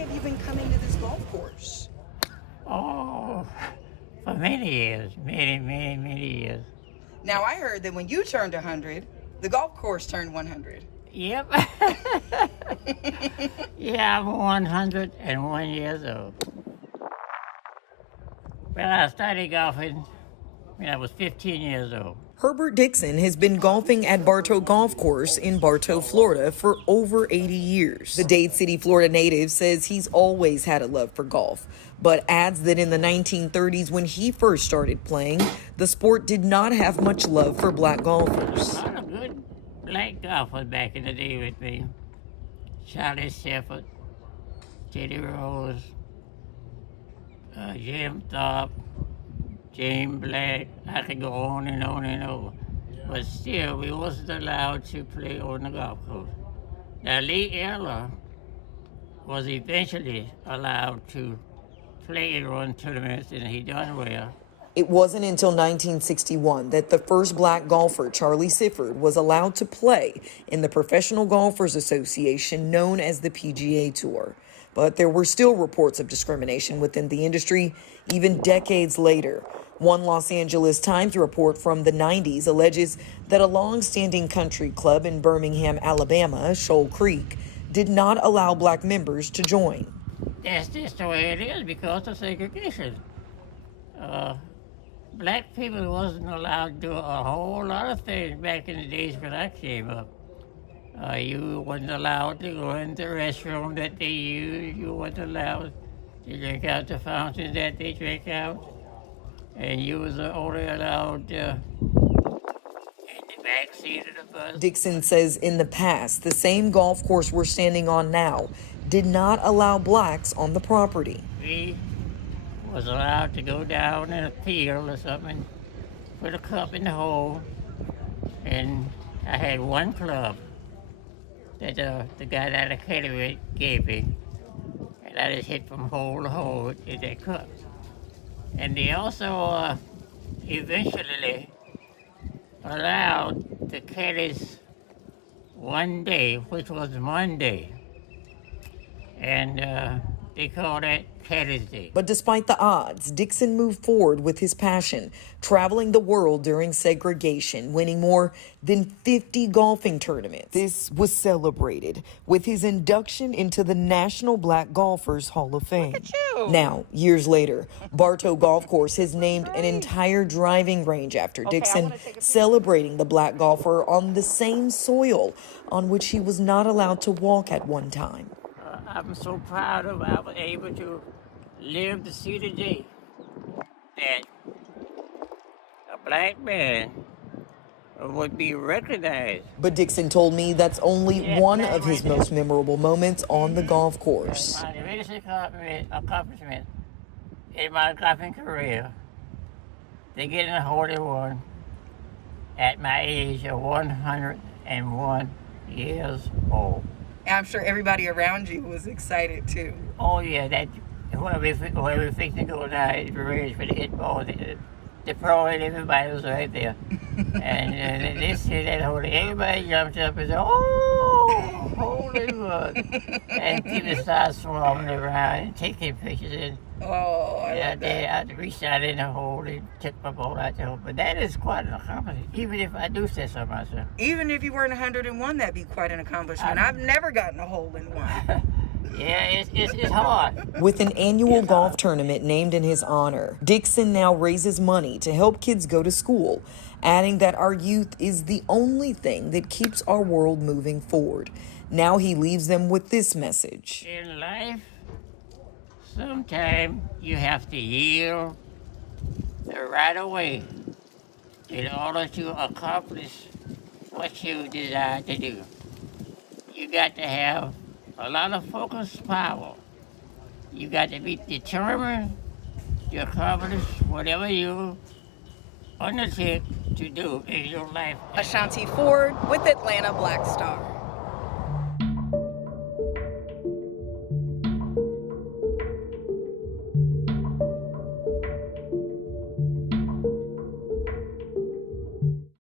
have you been coming to this golf course? Oh, for many years, many years. Now, I heard that when you turned 100, the golf course turned 100. Yep. Yeah, I'm 101 years old. Well, I started golfing when I was 15 years old. Herbert Dixon has been golfing at Bartow Golf Course in Bartow, Florida for over 80 years. The Dade City, Florida native says he's always had a love for golf, but adds that in the 1930s when he first started playing, the sport did not have much love for black golfers. A lot of good black golfers back in the day with me. Charlie Shepard, Teddy Rose, Jim Thorpe, James Black. I could go on and on and on. But still, we wasn't allowed to play on the golf course. Now, Lee Eller was eventually allowed to play and run tournaments, and he done well. It wasn't until 1961 that the first black golfer, Charlie Sifford, was allowed to play in the Professional Golfers Association known as the PGA Tour. But there were still reports of discrimination within the industry even decades later. One Los Angeles Times report from the 90s alleges that a long-standing country club in Birmingham, Alabama, Shoal Creek, did not allow black members to join. That's just the way it is because of segregation. Black people wasn't allowed to do a whole lot of things back in the days when I came up. You wasn't allowed to go in the restroom that they use. You wasn't allowed to drink out the fountains that they drink out. And you was only allowed in the back seat of the bus. Dixon says in the past, the same golf course we're standing on now did not allow blacks on the property. We was allowed to go down in a field or something, put a cup in the hole, and I had one club that the guy that I caddied with gave me, and I just hit from hole to hole in that cup. And they also eventually allowed the caddies one day, which was Monday, and they called that Caddies Day. But despite the odds, Dixon moved forward with his passion, traveling the world during segregation, winning more than 50 golfing tournaments. This was celebrated with his induction into the National Black Golfers Hall of Fame. Look at you. Now, years later, Bartow Golf Course has named an entire driving range after Dixon, celebrating the black golfer on the same soil on which he was not allowed to walk at one time. I'm so proud of I was able to live to see the day that a black man would be recognized. But Dixon told me that's only one of his most memorable moments on the golf course. My greatest accomplishment in my golfing career, to get in a hole in one at my age of 101 years old. I'm sure everybody around you was excited too. Oh yeah, that whoever fixed to go down the range for the hit ball, the pro and everybody was right there. And they see that hole, everybody jumped up and said, "Oh, holy one!" And people started swarming around and taking pictures. And I reached out in the hole and took my ball out the hole. But that is quite an accomplishment, even if I do say so myself. Even if you weren't 101, that'd be quite an accomplishment. I've never gotten a hole in one. Yeah, it's hard. With an annual golf tournament named in his honor, Dixon now raises money to help kids go to school, adding that our youth is the only thing that keeps our world moving forward. Now he leaves them with this message. In life, sometimes you have to yield the right away in order to accomplish what you desire to do. You got to have a lot of focus power. You got to be determined to accomplish whatever you undertake to do in your life. Ashanti Ford with Atlanta Black Star.